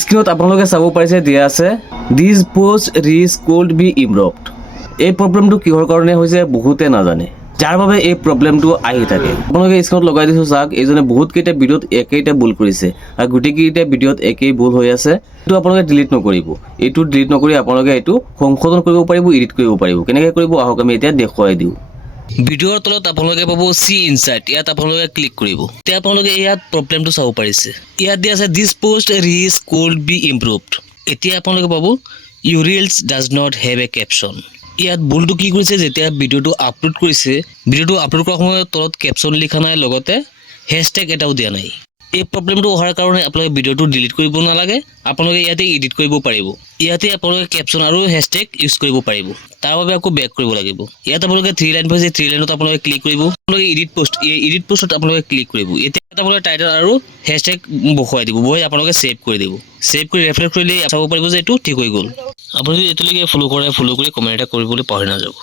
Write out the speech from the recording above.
স্ক্ৰীনত আপোনালোকে চাব পাৰিছে দিয়া আছে this post reach could be ইমপ্ৰুভড। এই প্ৰব্লেমটো কিহৰ কাৰণে হৈছে বহুতে নাজানে, যাৰ বাবে এই প্ৰব্লেমটো আহি থাকে। আপোনালোকে স্ক্ৰীনত লগাই দিছো চাওক, এইজনে বহুত কেইটা ভিডিঅ'ত একেইটা ভুল কৰিছে আৰু গোটেইকেইটা ভিডিঅ'ত একেই ভুল হৈ আছে। এইটো আপোনালোকে ডিলিট নকৰিব, এইটো ডিলিট নকৰি আপোনালোকে এইটো সংশোধন কৰিব পাৰিব, এডিট কৰিব পাৰিব। কেনেকৈ কৰিব আহক আমি এতিয়া দেখুৱাই দিওঁ। ভিডিঅ'ৰ তলত আপোনালোকে পাব চি ইনচাইট, ইয়াত আপোনালোকে ক্লিক কৰিব। এতিয়া আপোনালোকে ইয়াত প্ৰব্লেমটো চাব পাৰিছে, ইয়াত দিয়া আছে this post reach could be improved. এতিয়া আপোনালোকে পাব your reels does not have a caption. ইয়াত ভুলটো কি কৰিছে, যেতিয়া ভিডিঅ'টো আপলোড কৰিছে, ভিডিঅ'টো আপলোড কৰাৰ সময়ত তলত কেপশ্যন লিখা নাই, লগতে হেছটেগ এটাও দিয়া নাই। এই প্ৰব্লেমটো অহাৰ কাৰণে আপোনালোকে ভিডিঅ'টো ডিলিট কৰিব নালাগে, আপোনালোকে ইয়াতে এডিট কৰিব পাৰিব। ইয়াতে আপোনালোকে কেপশ্যন আৰু হেছটেগ ইউজ কৰিব পাৰিব। তাৰ বাবে আকৌ বেক কৰিব লাগিব। ইয়াত আপোনালোকে 3 লাইন পাইছে, 3 লাইনত আপোনালোকে ক্লিক কৰিব। আপোনালোকে এডিট পোষ্টত আপোনালোকে ক্লিক কৰিব। এতিয়া আপোনালোকে টাইটেল আৰু হেছটেগ বহুৱাই দিব, বহুৱাই আপোনালোকে ছেভ কৰি দিব। ছেভ কৰি ৰেফ্ৰেছ কৰিলে চাব পাৰিব যে এইটো ঠিক হৈ গ'ল। আপুনি যদি এতিয়ালৈকে ফ'ল' কৰে, ফ'ল' কৰি কমেণ্ট এটা কৰিবলৈ পাহৰি নাযাব।